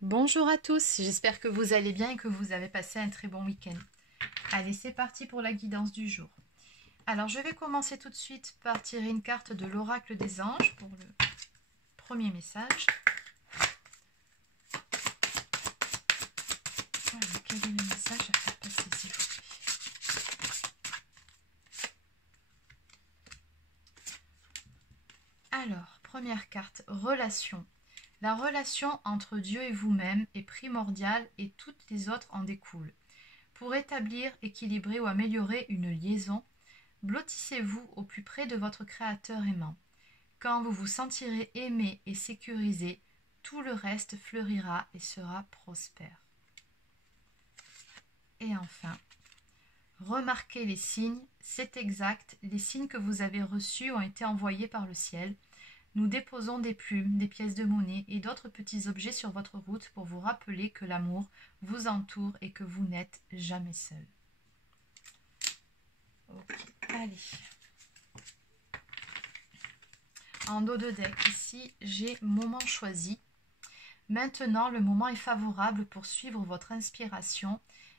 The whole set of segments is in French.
Bonjour à tous, j'espère que vous allez bien et que vous avez passé un très bon week-end. Allez, c'est parti pour la guidance du jour. Alors, je vais commencer tout de suite par tirer une carte de l'oracle des anges pour le premier message. Voilà, quel est le message à faire passer, s'il vous plaît? Alors, première carte, relation. La relation entre Dieu et vous-même est primordiale et toutes les autres en découlent. Pour établir, équilibrer ou améliorer une liaison, blottissez-vous au plus près de votre Créateur aimant. Quand vous vous sentirez aimé et sécurisé, tout le reste fleurira et sera prospère. Et enfin, remarquez les signes, c'est exact, les signes que vous avez reçus ont été envoyés par le ciel. Nous déposons des plumes, des pièces de monnaie et d'autres petits objets sur votre route pour vous rappeler que l'amour vous entoure et que vous n'êtes jamais seul. Ok, allez. En dos de deck, ici, j'ai moment choisi. Maintenant, le moment est favorable pour suivre votre inspiration.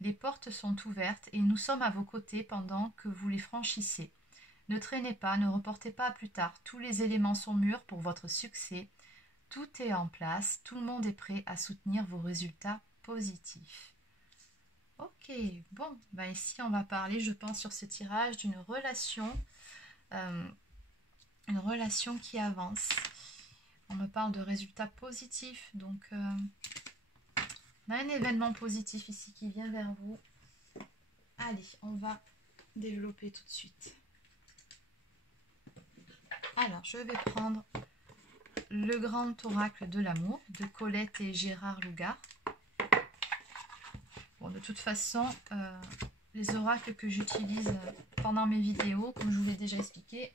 Les portes sont ouvertes et nous sommes à vos côtés pendant que vous les franchissez. Ne traînez pas, ne reportez pas à plus tard. Tous les éléments sont mûrs pour votre succès. Tout est en place. Tout le monde est prêt à soutenir vos résultats positifs. Ok, bon, ici on va parler, je pense, sur ce tirage d'une relation. Une relation qui avance. On me parle de résultats positifs, donc on a un événement positif ici qui vient vers vous. Allez, on va développer tout de suite. Alors, je vais prendre le grand oracle de l'amour de Colette et Gérard Lougard. Bon, de toute façon, les oracles que j'utilise pendant mes vidéos, comme je vous l'ai déjà expliqué,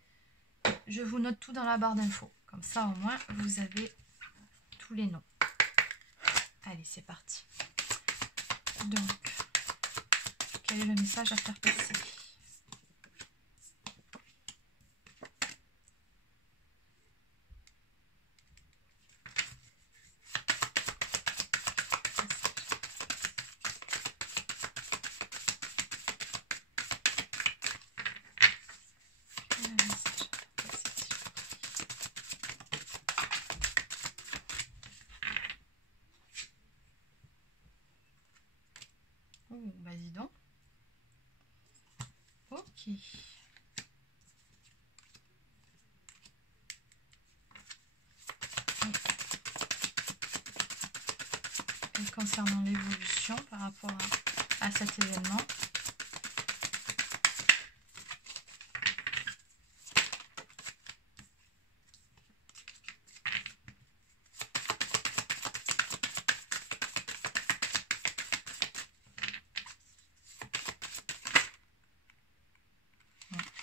je vous note tout dans la barre d'infos. Comme ça, au moins, vous avez tous les noms. Allez, c'est parti. Donc, quel est le message à faire passer? Oh, dis donc. Ok. Et concernant l'évolution par rapport à cet événement.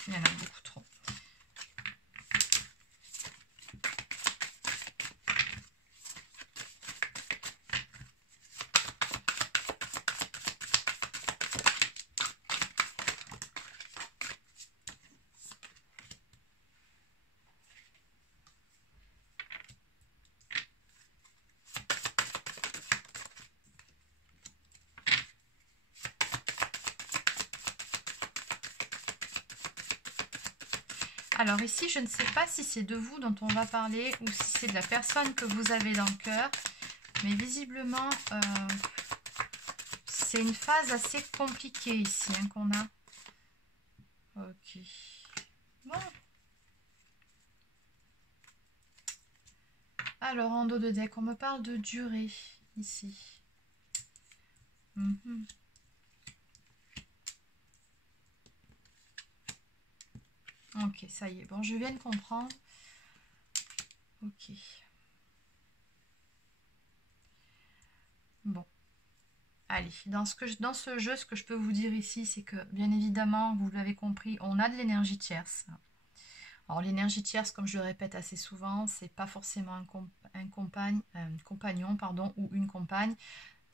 Il y en a beaucoup trop. Alors ici, je ne sais pas si c'est de vous dont on va parler ou si c'est de la personne que vous avez dans le cœur. Mais visiblement, c'est une phase assez compliquée ici qu'on a. Ok. Bon. Alors, en dos de deck, on me parle de durée ici. Ok, ça y est. Bon, je viens de comprendre. Ok. Bon. Allez, dans ce jeu, ce que je peux vous dire ici, c'est que, bien évidemment, vous l'avez compris, on a de l'énergie tierce. Alors, l'énergie tierce, comme je le répète assez souvent, c'est pas forcément un compagnon ou une compagne.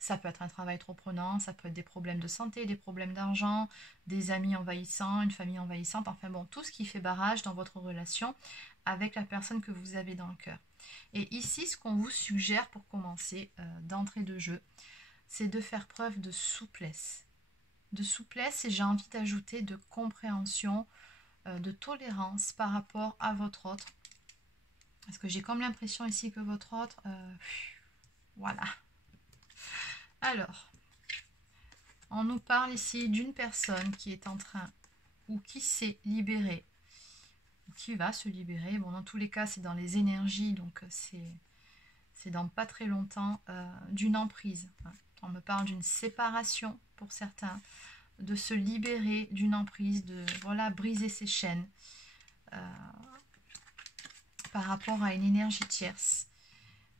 Ça peut être un travail trop prenant, ça peut être des problèmes de santé, des problèmes d'argent, des amis envahissants, une famille envahissante, enfin bon, tout ce qui fait barrage dans votre relation avec la personne que vous avez dans le cœur. Et ici, ce qu'on vous suggère pour commencer d'entrée de jeu, c'est de faire preuve de souplesse. De souplesse et j'ai envie d'ajouter de compréhension, de tolérance par rapport à votre autre. Parce que j'ai comme l'impression ici que votre autre... voilà. Alors, on nous parle ici d'une personne qui est en train ou qui s'est libérée, ou qui va se libérer. Bon, dans tous les cas, c'est dans les énergies, donc c'est dans pas très longtemps, d'une emprise. On me parle d'une séparation pour certains, de se libérer d'une emprise, de voilà, briser ses chaînes par rapport à une énergie tierce.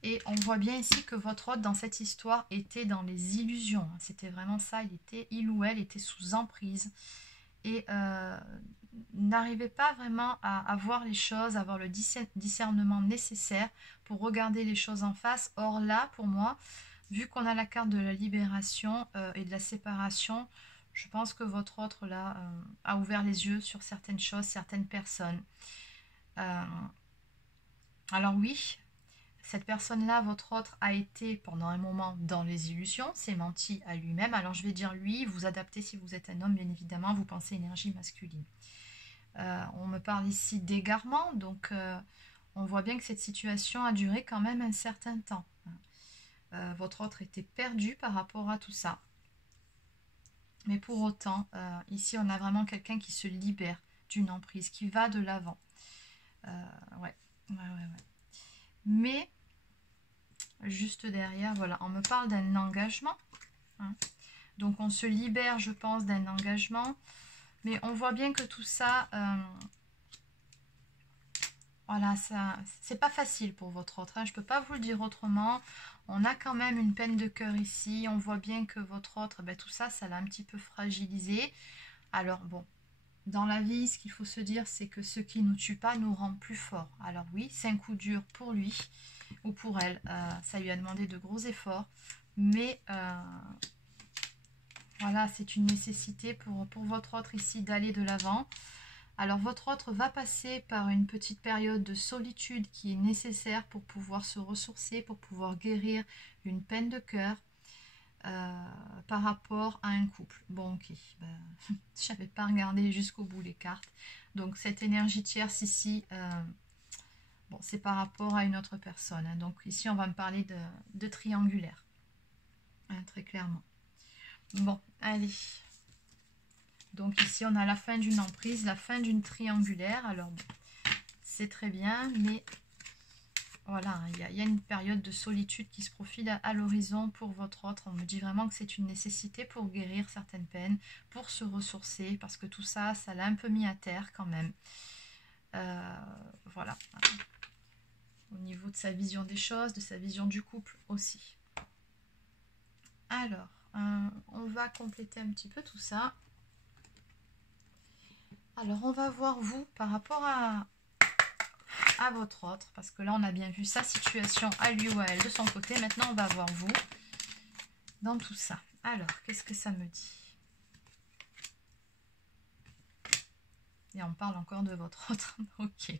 Et on voit bien ici que votre hôte dans cette histoire était dans les illusions. C'était vraiment ça, il ou elle était sous emprise et n'arrivait pas vraiment à voir les choses, à avoir le discernement nécessaire pour regarder les choses en face. Or là, pour moi, vu qu'on a la carte de la libération et de la séparation, je pense que votre autre là a ouvert les yeux sur certaines choses, certaines personnes. Alors oui, cette personne-là, votre autre, a été pendant un moment dans les illusions, s'est menti à lui-même. Alors je vais dire lui, vous adaptez si vous êtes un homme, bien évidemment, vous pensez énergie masculine. On me parle ici d'égarement, donc on voit bien que cette situation a duré quand même un certain temps. Votre autre était perdu par rapport à tout ça. Mais pour autant, ici on a vraiment quelqu'un qui se libère d'une emprise, qui va de l'avant. Ouais. Mais, juste derrière, voilà, on me parle d'un engagement. Donc on se libère, je pense, d'un engagement. Mais on voit bien que tout ça, voilà, c'est pas facile pour votre autre. Je ne peux pas vous le dire autrement. On a quand même une peine de cœur ici. On voit bien que votre autre, tout ça, ça l'a un petit peu fragilisé. Alors bon, dans la vie, ce qu'il faut se dire, c'est que ce qui ne nous tue pas nous rend plus forts. Alors oui, c'est un coup dur pour lui ou pour elle. Ça lui a demandé de gros efforts. Mais voilà, c'est une nécessité pour votre autre ici d'aller de l'avant. Alors votre autre va passer par une petite période de solitude qui est nécessaire pour pouvoir se ressourcer, pour pouvoir guérir une peine de cœur par rapport à un couple. Bon ok, je n'avais pas regardé jusqu'au bout les cartes. Donc cette énergie tierce ici, bon, c'est par rapport à une autre personne. Donc ici on va me parler de triangulaire, très clairement. Bon, allez. Donc ici, on a la fin d'une emprise, la fin d'une triangulaire. Alors, bon, c'est très bien, mais voilà, il y a une période de solitude qui se profile à l'horizon pour votre autre. On me dit vraiment que c'est une nécessité pour guérir certaines peines, pour se ressourcer, parce que tout ça, ça l'a un peu mis à terre quand même. Voilà. Au niveau de sa vision des choses, de sa vision du couple aussi. Alors, on va compléter un petit peu tout ça. Alors, on va voir vous par rapport à votre autre, parce que là, on a bien vu sa situation à lui ou à elle de son côté. Maintenant, on va voir vous dans tout ça. Alors, qu'est-ce que ça me dit? Et on parle encore de votre autre. Ok.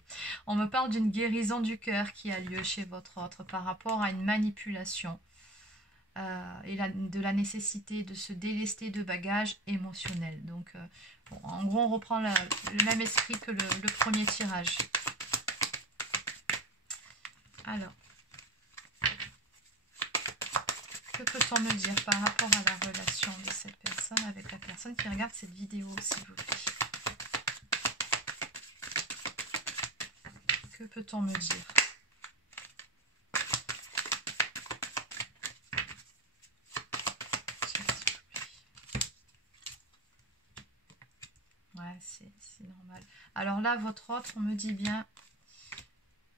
On me parle d'une guérison du cœur qui a lieu chez votre autre par rapport à une manipulation et de la nécessité de se délester de bagages émotionnels. Donc, bon, en gros, on reprend le même esprit que le premier tirage. Alors, que peut-on me dire par rapport à la relation de cette personne avec la personne qui regarde cette vidéo, s'il vous plaît? Que peut-on me dire? Ouais, c'est normal. Alors là, votre autre, on me dit bien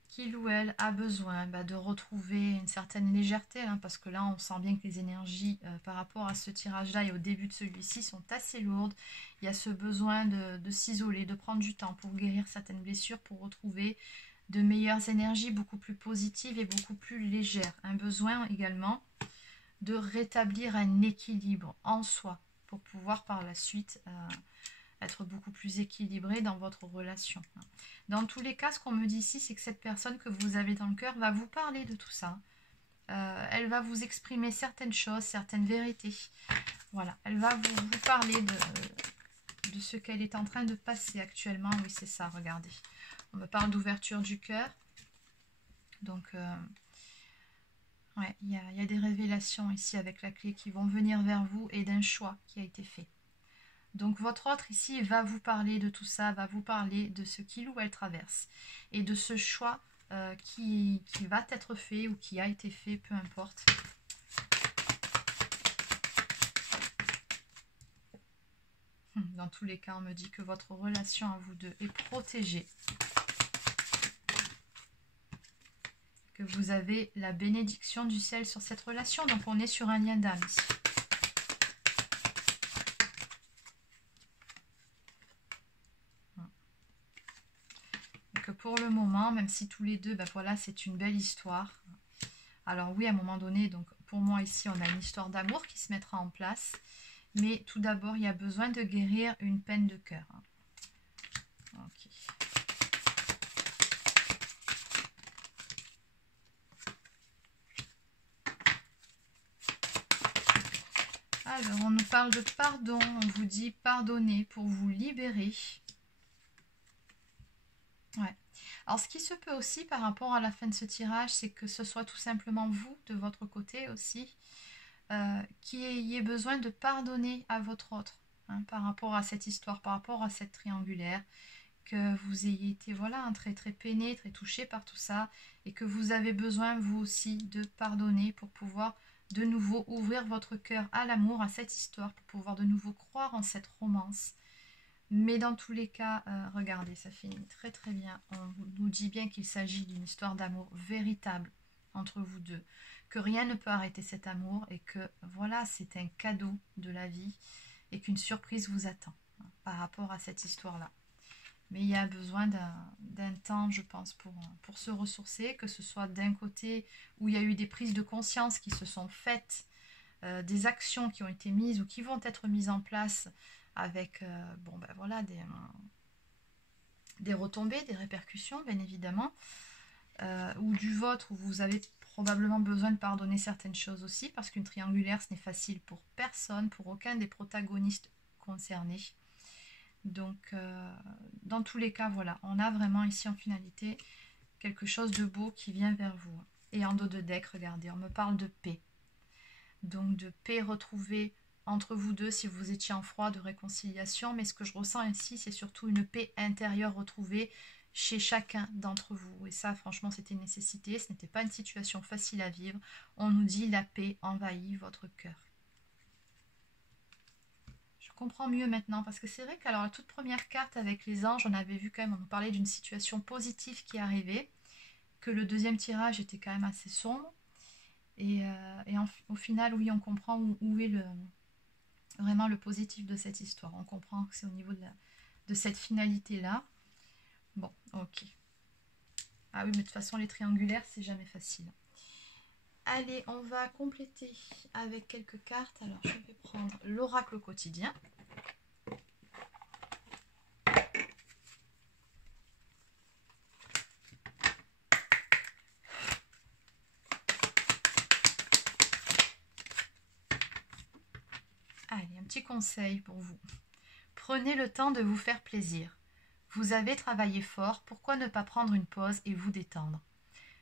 qu'il ou elle a besoin de retrouver une certaine légèreté, parce que là, on sent bien que les énergies par rapport à ce tirage-là et au début de celui-ci sont assez lourdes. Il y a ce besoin de s'isoler, de prendre du temps pour guérir certaines blessures, pour retrouver de meilleures énergies, beaucoup plus positives et beaucoup plus légères. Un besoin également de rétablir un équilibre en soi pour pouvoir par la suite être beaucoup plus équilibré dans votre relation. Dans tous les cas, ce qu'on me dit ici, c'est que cette personne que vous avez dans le cœur va vous parler de tout ça. Elle va vous exprimer certaines choses, certaines vérités. Voilà, elle va vous parler de ce qu'elle est en train de passer actuellement. Oui, c'est ça, regardez. On me parle d'ouverture du cœur. Donc, ouais, il y a des révélations ici avec la clé qui vont venir vers vous et d'un choix qui a été fait. Donc, votre autre ici va vous parler de tout ça, va vous parler de ce qu'il ou elle traverse et de ce choix qui va être fait ou qui a été fait, peu importe. Dans tous les cas, on me dit que votre relation à vous deux est protégée. Que vous avez la bénédiction du ciel sur cette relation. Donc, on est sur un lien d'âme ici. Que pour le moment, même si tous les deux, ben voilà, c'est une belle histoire. Alors oui, à un moment donné, donc pour moi ici, on a une histoire d'amour qui se mettra en place. Mais tout d'abord, il y a besoin de guérir une peine de cœur. Ok. Alors, on nous parle de pardon. On vous dit pardonner pour vous libérer. Ouais. Alors, ce qui se peut aussi par rapport à la fin de ce tirage, c'est que ce soit tout simplement vous, de votre côté aussi, qui ayez besoin de pardonner à votre autre, hein, par rapport à cette histoire, par rapport à cette triangulaire, que vous ayez été voilà, très très peiné, très touché par tout ça, et que vous avez besoin vous aussi de pardonner pour pouvoir de nouveau ouvrir votre cœur à l'amour, à cette histoire, pour pouvoir de nouveau croire en cette romance. Mais dans tous les cas, regardez, ça finit très très bien. On nous dit bien qu'il s'agit d'une histoire d'amour véritable entre vous deux, que rien ne peut arrêter cet amour et que voilà, c'est un cadeau de la vie et qu'une surprise vous attend, hein, par rapport à cette histoire-là. Mais il y a besoin d'un temps, je pense, pour se ressourcer, que ce soit d'un côté où il y a eu des prises de conscience qui se sont faites, des actions qui ont été mises ou qui vont être mises en place avec bon, ben voilà, des retombées, des répercussions, bien évidemment, ou du vôtre où vous avez probablement besoin de pardonner certaines choses aussi, parce qu'une triangulaire, ce n'est facile pour personne, pour aucun des protagonistes concernés. Donc, dans tous les cas, voilà, on a vraiment ici en finalité quelque chose de beau qui vient vers vous. Et en dos de deck, regardez, on me parle de paix. Donc, de paix retrouvée entre vous deux si vous étiez en froid, de réconciliation. Mais ce que je ressens ici, c'est surtout une paix intérieure retrouvée chez chacun d'entre vous. Et ça, franchement, c'était une nécessité. Ce n'était pas une situation facile à vivre. On nous dit la paix envahit votre cœur. Comprends mieux maintenant, parce que c'est vrai qu'alors la toute première carte avec les anges, on avait vu quand même, on nous parlait d'une situation positive qui arrivait, que le deuxième tirage était quand même assez sombre, et au final, oui, on comprend où est vraiment le positif de cette histoire. On comprend que c'est au niveau de cette finalité-là. Bon, ok. Ah oui, mais de toute façon, les triangulaires, c'est jamais facile. Allez, on va compléter avec quelques cartes. Alors, je vais prendre l'oracle quotidien. Allez, un petit conseil pour vous. Prenez le temps de vous faire plaisir. Vous avez travaillé fort, pourquoi ne pas prendre une pause et vous détendre?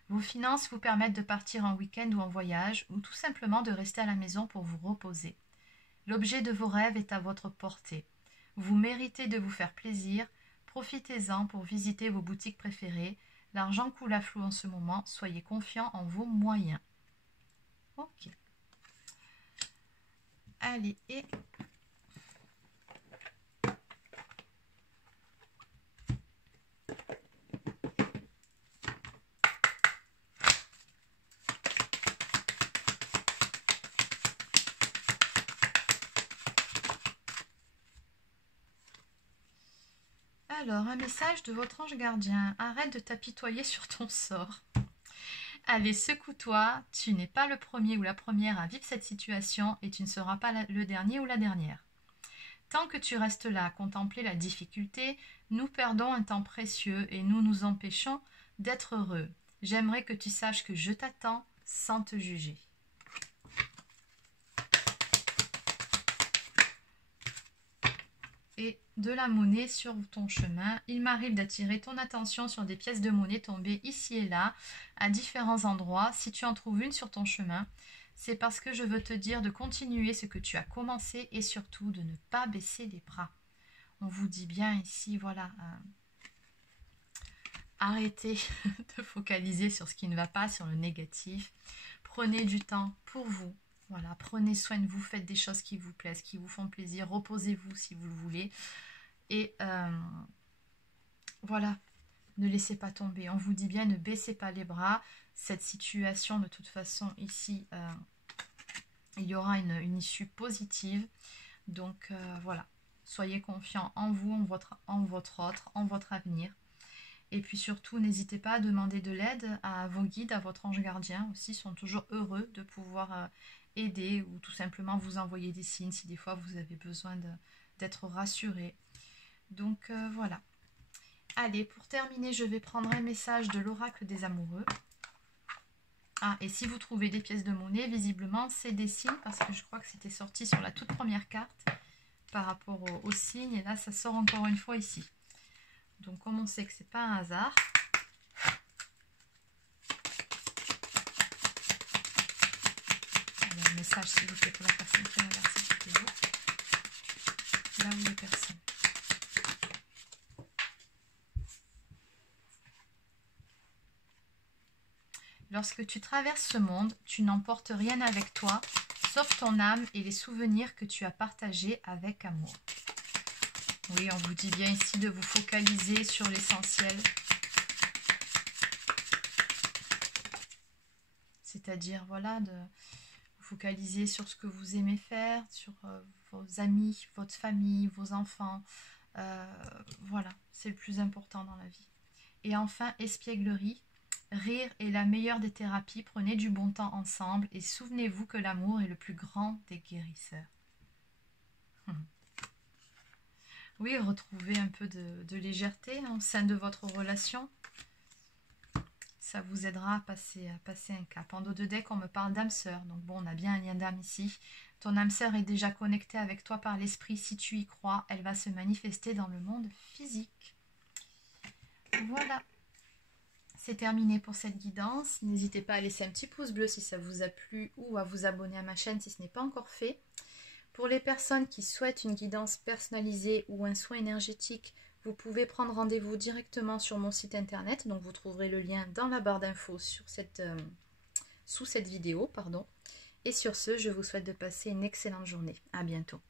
Vos finances vous permettent de partir en week-end ou en voyage, ou tout simplement de rester à la maison pour vous reposer. L'objet de vos rêves est à votre portée. Vous méritez de vous faire plaisir, profitez-en pour visiter vos boutiques préférées. L'argent coule à flot en ce moment, soyez confiants en vos moyens. Ok. Allez, et... Alors, un message de votre ange gardien. Arrête de t'apitoyer sur ton sort. Allez, secoue-toi. Tu n'es pas le premier ou la première à vivre cette situation et tu ne seras pas le dernier ou la dernière. Tant que tu restes là à contempler la difficulté, nous perdons un temps précieux et nous nous empêchons d'être heureux. J'aimerais que tu saches que je t'attends sans te juger. Et de la monnaie sur ton chemin. Il m'arrive d'attirer ton attention sur des pièces de monnaie tombées ici et là, à différents endroits. Si tu en trouves une sur ton chemin, c'est parce que je veux te dire de continuer ce que tu as commencé et surtout de ne pas baisser les bras. On vous dit bien ici, voilà, arrêtez de focaliser sur ce qui ne va pas, sur le négatif. Prenez du temps pour vous. Voilà, prenez soin de vous, faites des choses qui vous plaisent, qui vous font plaisir, reposez-vous si vous le voulez. Et voilà, ne laissez pas tomber. On vous dit bien, ne baissez pas les bras. Cette situation, de toute façon, ici, il y aura une issue positive. Donc voilà, soyez confiants en vous, en votre autre, en votre avenir. Et puis surtout, n'hésitez pas à demander de l'aide à vos guides, à votre ange gardien aussi, sont toujours heureux de pouvoir aider ou tout simplement vous envoyer des signes si des fois vous avez besoin d'être rassuré. Donc voilà. Allez, pour terminer, je vais prendre un message de l'oracle des amoureux. Ah, et si vous trouvez des pièces de monnaie, visiblement, c'est des signes parce que je crois que c'était sorti sur la toute première carte par rapport aux signes. Et là, ça sort encore une fois ici. Donc, comme on sait que c'est pas un hasard, alors, un message s'il vous plaît pour la personne qui regarde cette vidéo. Là où les personnes. Lorsque tu traverses ce monde, tu n'emportes rien avec toi, sauf ton âme et les souvenirs que tu as partagés avec amour. Oui, on vous dit bien ici de vous focaliser sur l'essentiel. C'est-à-dire, voilà, de vous focaliser sur ce que vous aimez faire, sur vos amis, votre famille, vos enfants. Voilà, c'est le plus important dans la vie. Et enfin, espièglerie. Rire est la meilleure des thérapies. Prenez du bon temps ensemble et souvenez-vous que l'amour est le plus grand des guérisseurs. Oui, retrouvez un peu de légèreté au sein de votre relation. Ça vous aidera à passer un cap. En dos de deck, on me parle d'âme sœur. Donc bon, on a bien un lien d'âme ici. Ton âme sœur est déjà connectée avec toi par l'esprit. Si tu y crois, elle va se manifester dans le monde physique. Voilà. C'est terminé pour cette guidance. N'hésitez pas à laisser un petit pouce bleu si ça vous a plu ou à vous abonner à ma chaîne si ce n'est pas encore fait. Pour les personnes qui souhaitent une guidance personnalisée ou un soin énergétique, vous pouvez prendre rendez-vous directement sur mon site internet. Donc vous trouverez le lien dans la barre d'infos sous cette vidéo. Et sur ce, je vous souhaite de passer une excellente journée. À bientôt.